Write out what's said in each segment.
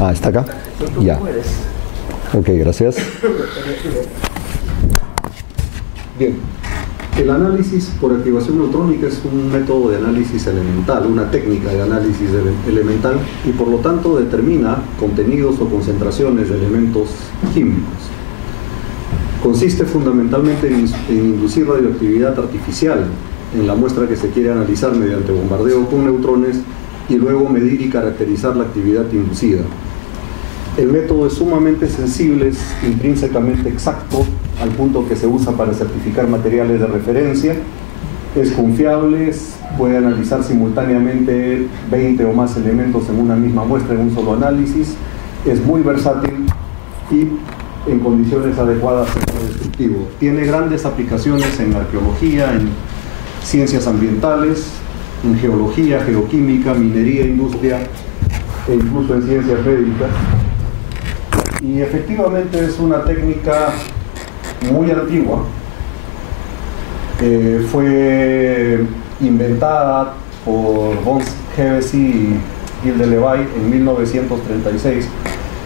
Ah, ¿está acá? Ya. Ok, gracias. Bien. El análisis por activación neutrónica es un método de análisis elemental, una técnica de análisis elemental, y por lo tanto determina contenidos o concentraciones de elementos químicos. Consiste fundamentalmente en inducir radioactividad artificial en la muestra que se quiere analizar mediante bombardeo con neutrones y luego medir y caracterizar la actividad inducida. El método es sumamente sensible, es intrínsecamente exacto, al punto que se usa para certificar materiales de referencia, es confiable, puede analizar simultáneamente 20 o más elementos en una misma muestra en un solo análisis, es muy versátil y en condiciones adecuadas es destructivo. Tiene grandes aplicaciones en arqueología, en ciencias ambientales, en geología, geoquímica, minería, industria e incluso en ciencias médicas. Y efectivamente es una técnica muy antigua. Fue inventada por von Hevesy y Gilles de Levaille en 1936,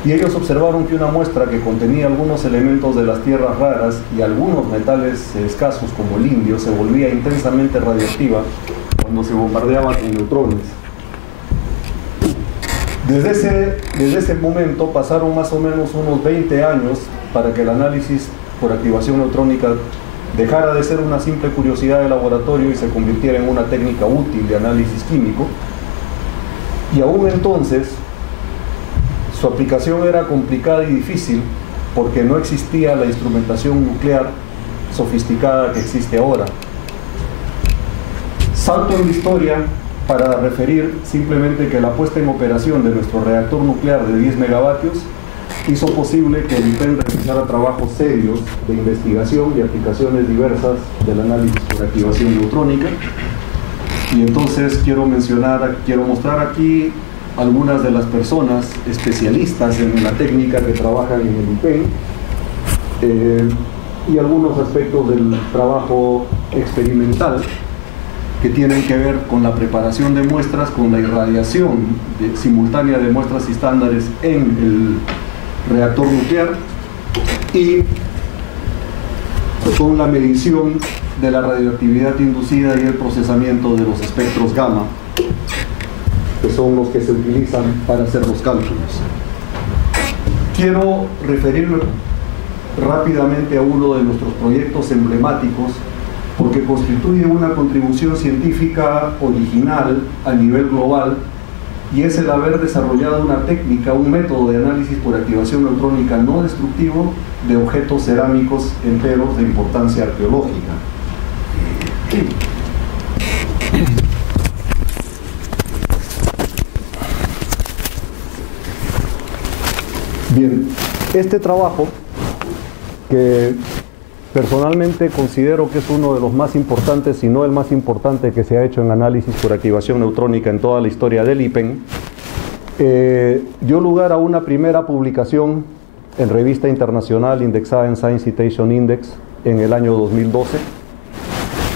y ellos observaron que una muestra que contenía algunos elementos de las tierras raras y algunos metales escasos como el indio se volvía intensamente radioactiva cuando se bombardeaba con neutrones. Desde ese momento pasaron más o menos unos 20 años para que el análisis por activación neutrónica dejara de ser una simple curiosidad de laboratorio y se convirtiera en una técnica útil de análisis químico. Y aún entonces su aplicación era complicada y difícil porque no existía la instrumentación nuclear sofisticada que existe ahora. Salto en la historia para referir simplemente que la puesta en operación de nuestro reactor nuclear de 10 megavatios hizo posible que el IPEN realizara trabajos serios de investigación y aplicaciones diversas del análisis por activación neutrónica. Y entonces quiero mostrar aquí algunas de las personas especialistas en la técnica que trabajan en el IPEN y algunos aspectos del trabajo experimental que tienen que ver con la preparación de muestras, con la irradiación simultánea de muestras estándares en el reactor nuclear y con la medición de la radioactividad inducida y el procesamiento de los espectros gamma, que son los que se utilizan para hacer los cálculos. Quiero referirme rápidamente a uno de nuestros proyectos emblemáticos porque constituye una contribución científica original a nivel global, y es el haber desarrollado una técnica, un método de análisis por activación neutrónica no destructivo de objetos cerámicos enteros de importancia arqueológica. Bien, este trabajo, que personalmente considero que es uno de los más importantes, si no el más importante que se ha hecho en análisis por activación neutrónica en toda la historia del IPEN, dio lugar a una primera publicación en revista internacional indexada en Science Citation Index en el año 2012.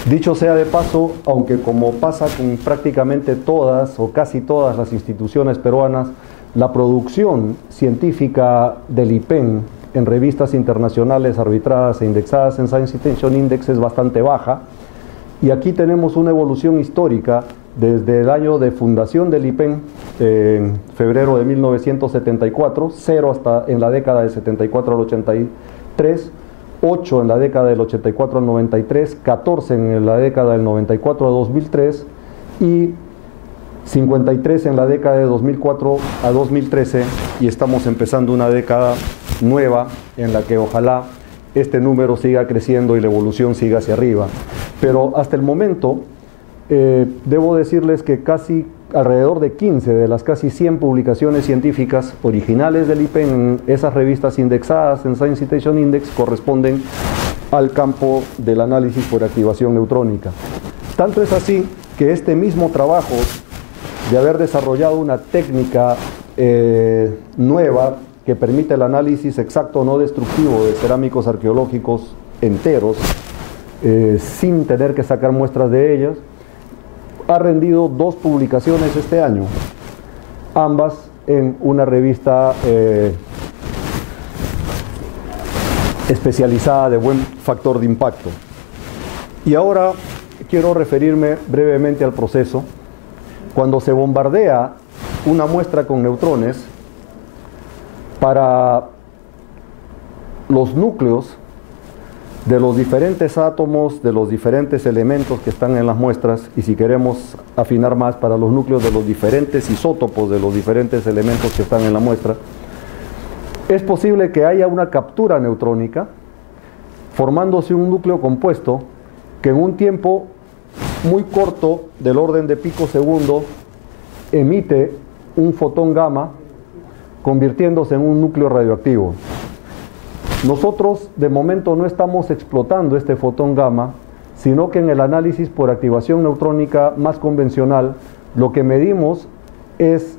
Dicho sea de paso, aunque como pasa con prácticamente todas o casi todas las instituciones peruanas, la producción científica del IPEN en revistas internacionales arbitradas e indexadas en Science Citation Index es bastante baja, y aquí tenemos una evolución histórica desde el año de fundación del IPEN, en febrero de 1974, 0 hasta en la década del 74 al 83, 8 en la década del 84 al 93, 14 en la década del 94 a 2003 y 53 en la década de 2004 a 2013, y estamos empezando una década nueva en la que ojalá este número siga creciendo y la evolución siga hacia arriba. Pero hasta el momento debo decirles que casi alrededor de 15 de las casi 100 publicaciones científicas originales del IPEN en esas revistas indexadas en Science Citation Index corresponden al campo del análisis por activación neutrónica. Tanto es así que este mismo trabajo de haber desarrollado una técnica nueva que permite el análisis exacto no destructivo de cerámicos arqueológicos enteros sin tener que sacar muestras de ellas, ha rendido 2 publicaciones este año, ambas en una revista especializada de buen factor de impacto. Y ahora quiero referirme brevemente al proceso. Cuando se bombardea una muestra con neutrones, para los núcleos de los diferentes átomos, de los diferentes elementos que están en las muestras, y si queremos afinar más, para los núcleos de los diferentes isótopos de los diferentes elementos que están en la muestra, es posible que haya una captura neutrónica formándose un núcleo compuesto que en un tiempo muy corto, del orden de picosegundo, emite un fotón gamma convirtiéndose en un núcleo radioactivo. Nosotros de momento no estamos explotando este fotón gamma, sino que en el análisis por activación neutrónica más convencional, lo que medimos es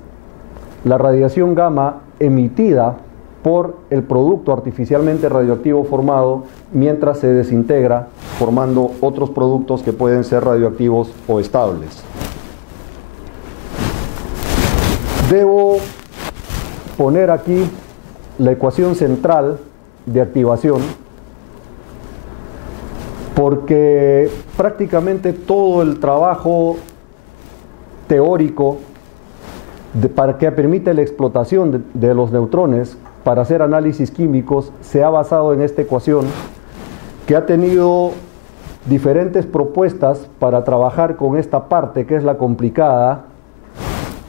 la radiación gamma emitida por el producto artificialmente radioactivo formado mientras se desintegra, formando otros productos que pueden ser radioactivos o estables. Debo poner aquí la ecuación central de activación, porque prácticamente todo el trabajo teórico para que permite la explotación de los neutrones para hacer análisis químicos se ha basado en esta ecuación, que ha tenido diferentes propuestas para trabajar con esta parte que es la complicada,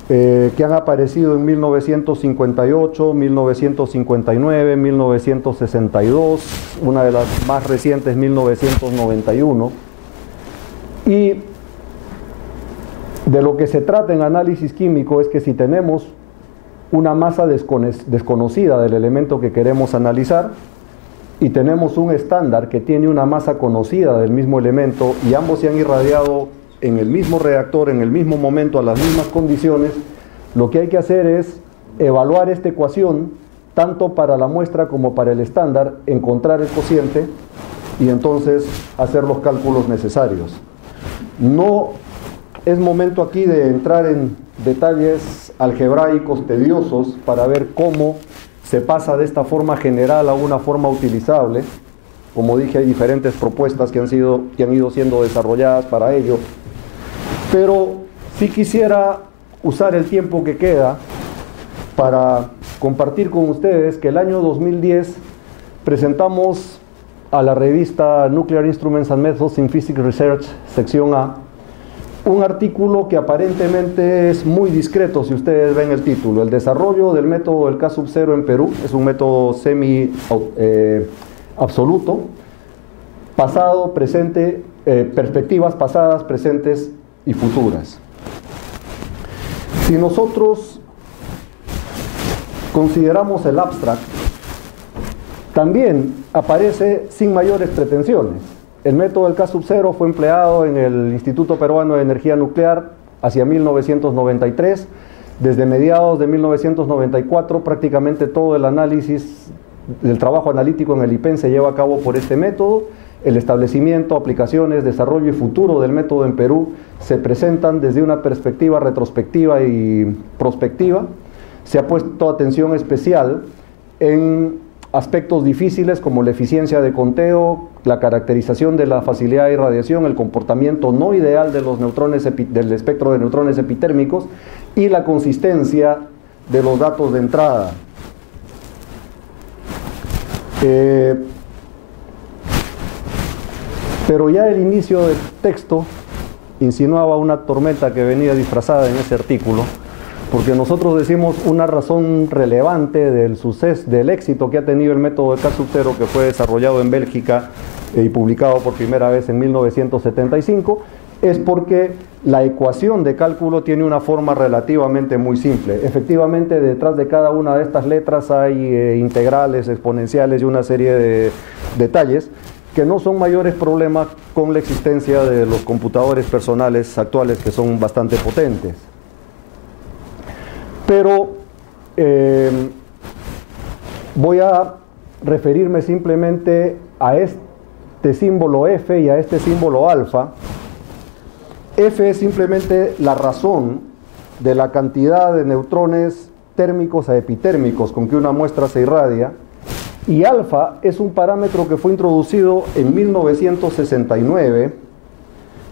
que han aparecido en 1958, 1959, 1962, una de las más recientes 1991. Y de lo que se trata en análisis químico es que si tenemos una masa desconocida del elemento que queremos analizar y tenemos un estándar que tiene una masa conocida del mismo elemento y ambos se han irradiado en el mismo reactor, en el mismo momento, a las mismas condiciones, lo que hay que hacer es evaluar esta ecuación tanto para la muestra como para el estándar, encontrar el cociente y entonces hacer los cálculos necesarios. No es momento aquí de entrar en detalles algebraicos tediosos para ver cómo se pasa de esta forma general a una forma utilizable. Como dije, hay diferentes propuestas que han ido siendo desarrolladas para ello. Pero sí quisiera usar el tiempo que queda para compartir con ustedes que el año 2010 presentamos a la revista Nuclear Instruments and Methods in Physics Research, sección A, un artículo que aparentemente es muy discreto si ustedes ven el título: el desarrollo del método del K sub 0 en Perú. Es un método semi-absoluto, pasado, presente, perspectivas pasadas, presentes y futuras. Si nosotros consideramos el abstract, también aparece sin mayores pretensiones. El método del K sub 0 fue empleado en el Instituto Peruano de Energía Nuclear hacia 1993. Desde mediados de 1994 prácticamente todo el análisis del trabajo analítico en el IPEN se lleva a cabo por este método. El establecimiento, aplicaciones, desarrollo y futuro del método en Perú se presentan desde una perspectiva retrospectiva y prospectiva. Se ha puesto atención especial en aspectos difíciles como la eficiencia de conteo, la caracterización de la facilidad de irradiación, el comportamiento no ideal de los neutrones del espectro de neutrones epitérmicos y la consistencia de los datos de entrada. Pero ya el inicio del texto insinuaba una tormenta que venía disfrazada en ese artículo, porque nosotros decimos una razón relevante del suceso, del éxito que ha tenido el método de K sub 0, que fue desarrollado en Bélgica y publicado por primera vez en 1975, es porque la ecuación de cálculo tiene una forma relativamente muy simple. Efectivamente, detrás de cada una de estas letras hay integrales, exponenciales y una serie de detalles que no son mayores problemas con la existencia de los computadores personales actuales, que son bastante potentes. Pero voy a referirme simplemente a este símbolo F y a este símbolo alfa. F es simplemente la razón de la cantidad de neutrones térmicos a epitérmicos con que una muestra se irradia, y alfa es un parámetro que fue introducido en 1969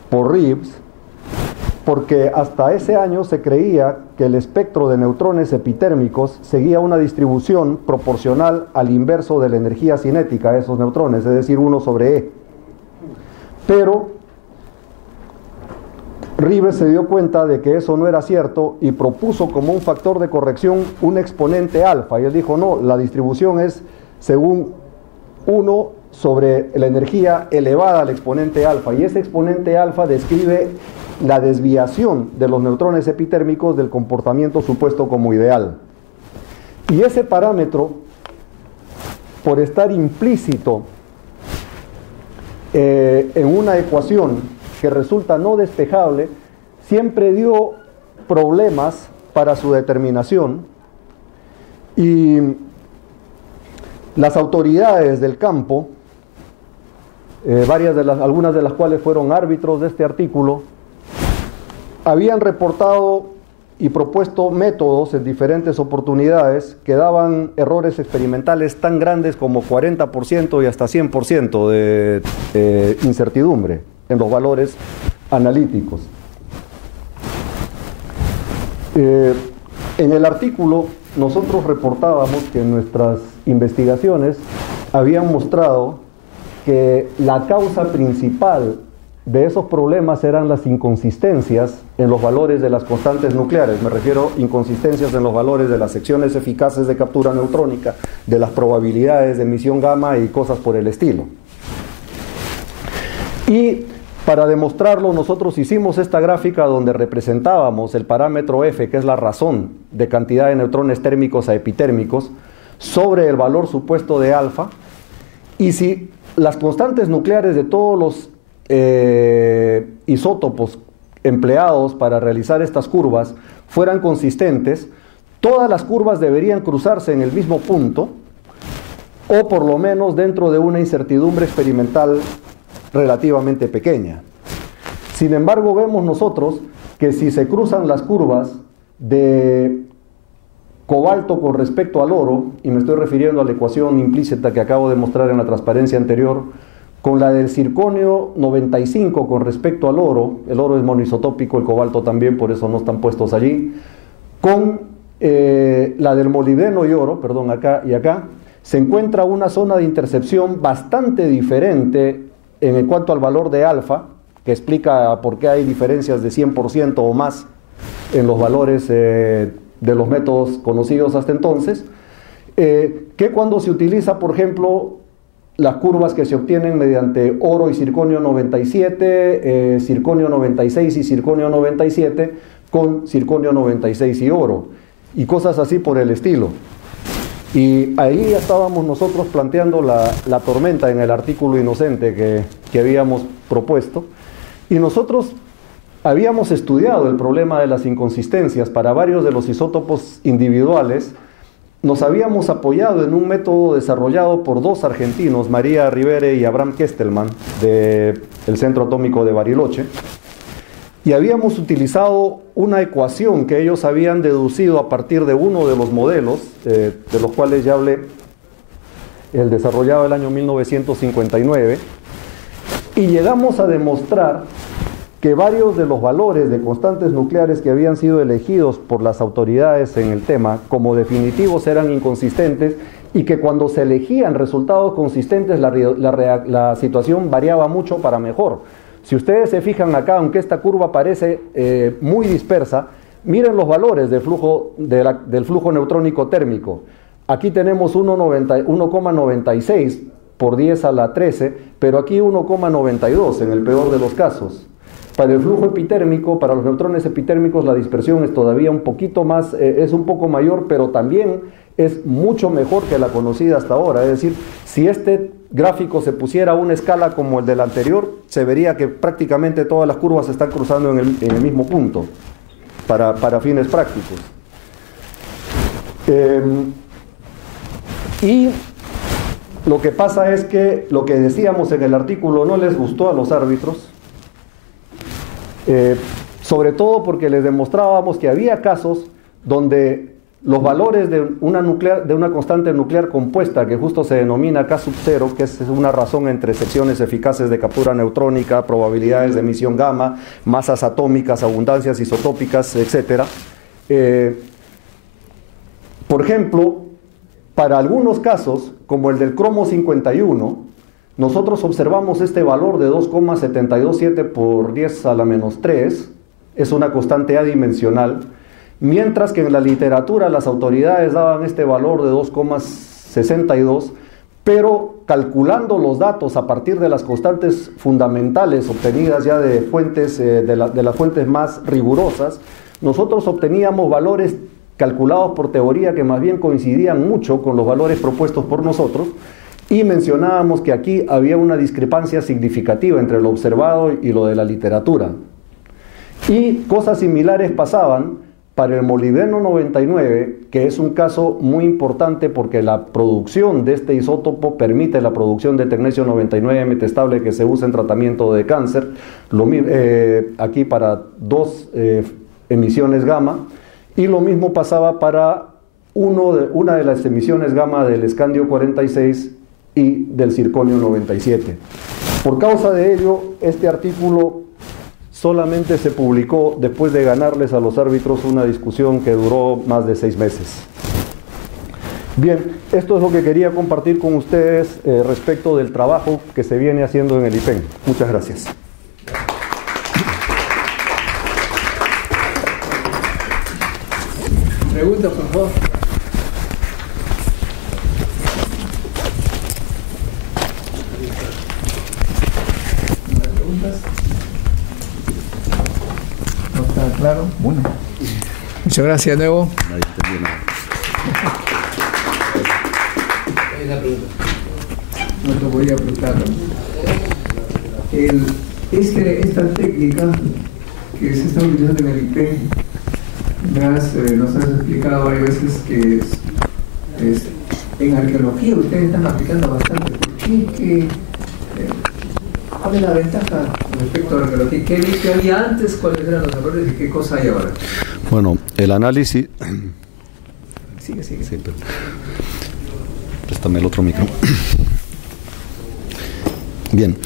por Reeves, porque hasta ese año se creía que el espectro de neutrones epitérmicos seguía una distribución proporcional al inverso de la energía cinética de esos neutrones, es decir, 1 sobre E. Pero Reeves se dio cuenta de que eso no era cierto y propuso como un factor de corrección un exponente alfa, y él dijo, no, la distribución es según 1 sobre la energía elevada al exponente alfa, y ese exponente alfa describe la desviación de los neutrones epitérmicos del comportamiento supuesto como ideal. Y ese parámetro, por estar implícito en una ecuación que resulta no despejable, siempre dio problemas para su determinación, y las autoridades del campo, algunas de las cuales fueron árbitros de este artículo, habían reportado y propuesto métodos en diferentes oportunidades que daban errores experimentales tan grandes como 40% y hasta 100% de incertidumbre en los valores analíticos. En el artículo nosotros reportábamos que nuestras investigaciones habían mostrado que la causa principal de esos problemas eran las inconsistencias en los valores de las constantes nucleares. Me refiero a inconsistencias en los valores de las secciones eficaces de captura neutrónica, de las probabilidades de emisión gamma y cosas por el estilo. Y para demostrarlo, nosotros hicimos esta gráfica donde representábamos el parámetro F, que es la razón de cantidad de neutrones térmicos a epitérmicos, sobre el valor supuesto de alfa, y si las constantes nucleares de todos los isótopos empleados para realizar estas curvas fueran consistentes, todas las curvas deberían cruzarse en el mismo punto, o por lo menos dentro de una incertidumbre experimental relativamente pequeña. Sin embargo, vemos nosotros que si se cruzan las curvas de cobalto con respecto al oro, y me estoy refiriendo a la ecuación implícita que acabo de mostrar en la transparencia anterior, con la del circonio 95 con respecto al oro, el oro es monoisotópico, el cobalto también, por eso no están puestos allí, con la del molibdeno y oro, perdón, acá y acá, se encuentra una zona de intercepción bastante diferente en cuanto al valor de alfa, que explica por qué hay diferencias de 100% o más en los valores de los métodos conocidos hasta entonces, que cuando se utiliza, por ejemplo, las curvas que se obtienen mediante oro y circonio 97, circonio 96 y circonio 97, con circonio 96 y oro, y cosas así por el estilo. Y ahí estábamos nosotros planteando la tormenta en el artículo inocente que habíamos propuesto, y nosotros habíamos estudiado el problema de las inconsistencias para varios de los isótopos individuales. Nos habíamos apoyado en un método desarrollado por dos argentinos, María Rivere y Abraham Kestelman, del Centro Atómico de Bariloche, y habíamos utilizado una ecuación que ellos habían deducido a partir de uno de los modelos, de los cuales ya hablé, el desarrollado el año 1959, y llegamos a demostrar que varios de los valores de constantes nucleares que habían sido elegidos por las autoridades en el tema como definitivos eran inconsistentes, y que cuando se elegían resultados consistentes la situación variaba mucho para mejor. Si ustedes se fijan acá, aunque esta curva parece muy dispersa, miren los valores del flujo neutrónico térmico. Aquí tenemos 1,96 por 10 a la 13, pero aquí 1,92 en el peor de los casos. Para el flujo epitérmico, para los neutrones epitérmicos, la dispersión es todavía un poquito más, es un poco mayor, pero también es mucho mejor que la conocida hasta ahora. Es decir, si este gráfico se pusiera a una escala como el del anterior, se vería que prácticamente todas las curvas se están cruzando en el mismo punto, para fines prácticos. Y lo que pasa es que lo que decíamos en el artículo no les gustó a los árbitros, sobre todo porque les demostrábamos que había casos donde los valores de una constante nuclear compuesta, que justo se denomina K sub 0, que es una razón entre secciones eficaces de captura neutrónica, probabilidades de emisión gamma, masas atómicas, abundancias isotópicas, etc. Por ejemplo, para algunos casos, como el del cromo 51, nosotros observamos este valor de 2,727 por 10 a la menos 3, es una constante adimensional, mientras que en la literatura las autoridades daban este valor de 2,62, pero calculando los datos a partir de las constantes fundamentales obtenidas ya de fuentes, de las fuentes más rigurosas, nosotros obteníamos valores calculados por teoría que más bien coincidían mucho con los valores propuestos por nosotros, y mencionábamos que aquí había una discrepancia significativa entre lo observado y lo de la literatura. Y cosas similares pasaban para el molibdeno 99, que es un caso muy importante porque la producción de este isótopo permite la producción de tecnecio 99 metestable que se usa en tratamiento de cáncer, aquí para 2 emisiones gamma, y lo mismo pasaba para una de las emisiones gamma del escandio 46 y del zirconio 97. Por causa de ello, este artículo solamente se publicó después de ganarles a los árbitros una discusión que duró más de 6 meses. Bien, esto es lo que quería compartir con ustedes respecto del trabajo que se viene haciendo en el IPEN. Muchas gracias. Pregunta, por favor. ¿No hay preguntas? ¿No está claro? Bueno. Muchas gracias, de nuevo. Nadie entendió nada. Hay una pregunta. No te voy a preguntar. Esta técnica que se está utilizando en el IPEN, nos has explicado varias veces que en arqueología ustedes están aplicando bastante. ¿Por qué? ¿Cuál es la ventaja respecto a la arqueología? ¿Qué había antes? ¿Cuáles eran los errores y qué cosa hay ahora? Bueno, el análisis... Sigue. Sí, pero... Préstame el otro micro. Bien,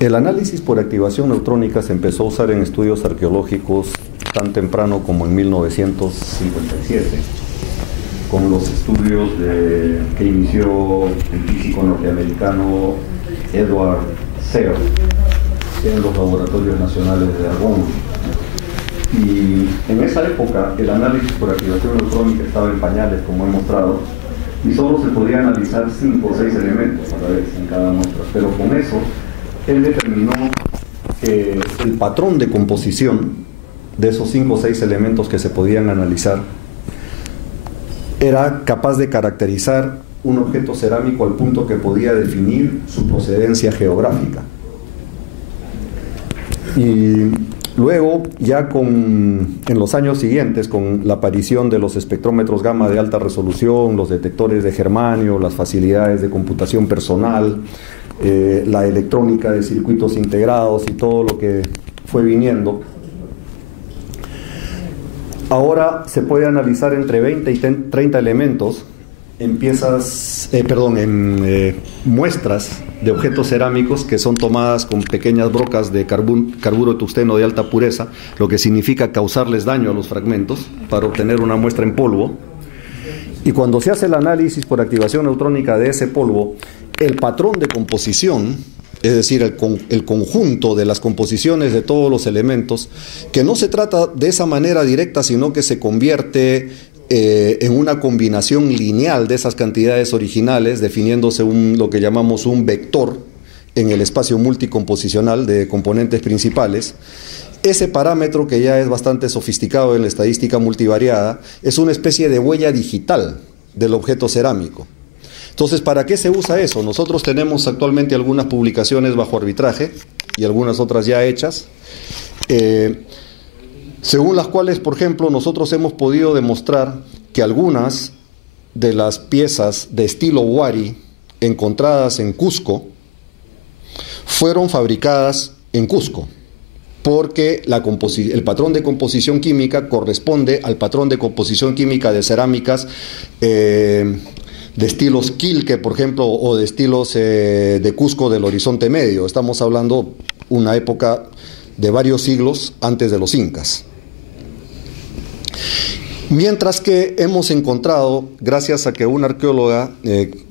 el análisis por activación neutrónica se empezó a usar en estudios arqueológicos tan temprano como en 1957, con los estudios que inició el físico norteamericano Edward Searle en los laboratorios nacionales de Argonne. Y en esa época el análisis por activación neutrónica estaba en pañales, como he mostrado, y solo se podía analizar 5 o 6 elementos a la vez en cada muestra, pero con eso él determinó que el patrón de composición de esos 5 o 6 elementos que se podían analizar era capaz de caracterizar un objeto cerámico al punto que podía definir su procedencia geográfica. Y luego, ya en los años siguientes, con la aparición de los espectrómetros gamma de alta resolución, los detectores de germanio, las facilidades de computación personal, la electrónica de circuitos integrados y todo lo que fue viniendo, ahora se puede analizar entre 20 y 30 elementos en muestras de objetos cerámicos que son tomadas con pequeñas brocas de carburo de tungsteno de alta pureza, lo que significa causarles daño a los fragmentos para obtener una muestra en polvo. Y cuando se hace el análisis por activación neutrónica de ese polvo, el patrón de composición, es decir, el conjunto de las composiciones de todos los elementos, que no se trata de esa manera directa, sino que se convierte en una combinación lineal de esas cantidades originales, definiéndose lo que llamamos un vector en el espacio multicomposicional de componentes principales. Ese parámetro, que ya es bastante sofisticado en la estadística multivariada, es una especie de huella digital del objeto cerámico. Entonces, ¿para qué se usa eso? Nosotros tenemos actualmente algunas publicaciones bajo arbitraje y algunas otras ya hechas, según las cuales, por ejemplo, nosotros hemos podido demostrar que algunas de las piezas de estilo Wari encontradas en Cusco fueron fabricadas en Cusco. porque el patrón de composición química corresponde al patrón de composición química de cerámicas de estilos Quilque, por ejemplo, o de estilos de Cusco del Horizonte Medio. Estamos hablando una época de varios siglos antes de los incas. Mientras que hemos encontrado, gracias a que una arqueóloga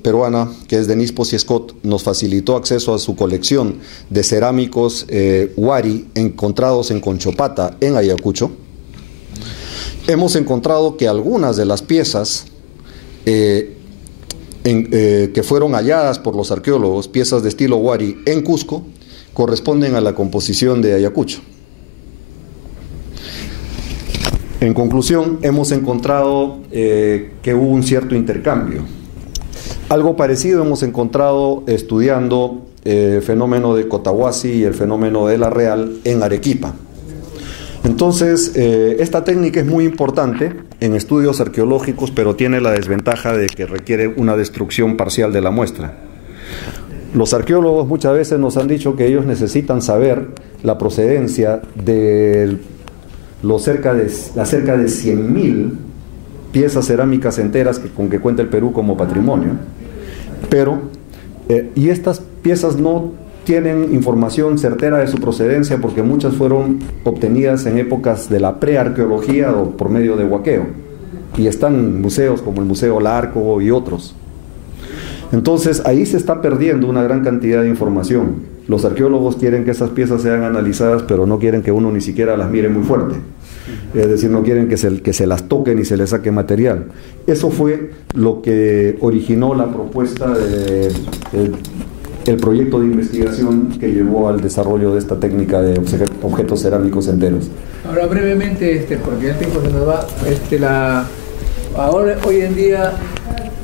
peruana, que es Denise Posiescot, nos facilitó acceso a su colección de cerámicos huari encontrados en Conchopata, en Ayacucho, hemos encontrado que algunas de las piezas que fueron halladas por los arqueólogos, piezas de estilo huari en Cusco, corresponden a la composición de Ayacucho. En conclusión, hemos encontrado que hubo un cierto intercambio. Algo parecido hemos encontrado estudiando el fenómeno de Cotahuasi y el fenómeno de La Real en Arequipa. Entonces, esta técnica es muy importante en estudios arqueológicos, pero tiene la desventaja de que requiere una destrucción parcial de la muestra. Los arqueólogos muchas veces nos han dicho que ellos necesitan saber la procedencia de las cerca de 100.000 piezas cerámicas enteras con que cuenta el Perú como patrimonio, pero y estas piezas no tienen información certera de su procedencia porque muchas fueron obtenidas en épocas de la prearqueología o por medio de huaqueo, y están en museos como el Museo Larco y otros. Entonces ahí se está perdiendo una gran cantidad de información. Los arqueólogos quieren que esas piezas sean analizadas, pero no quieren que uno ni siquiera las mire muy fuerte. Es decir, no quieren que se las toquen y se les saque material. Eso fue lo que originó la propuesta el proyecto de investigación que llevó al desarrollo de esta técnica de objetos cerámicos enteros. Ahora brevemente, porque el tiempo se nos va, ahora hoy en día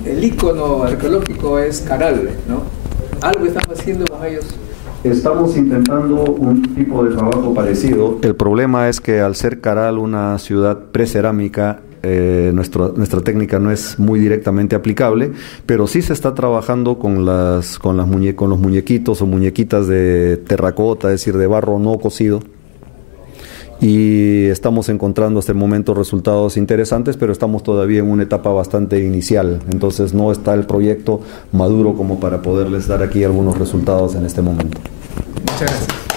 el ícono arqueológico es Caral, ¿no? ¿Algo estamos haciendo con ellos? Estamos intentando un tipo de trabajo parecido. El problema es que al ser Caral una ciudad precerámica, nuestra técnica no es muy directamente aplicable, pero sí se está trabajando con los muñequitos o muñequitas de terracota, es decir, de barro no cocido. Y estamos encontrando hasta el momento resultados interesantes, pero estamos todavía en una etapa bastante inicial. Entonces no está el proyecto maduro como para poderles dar aquí algunos resultados en este momento. Muchas gracias.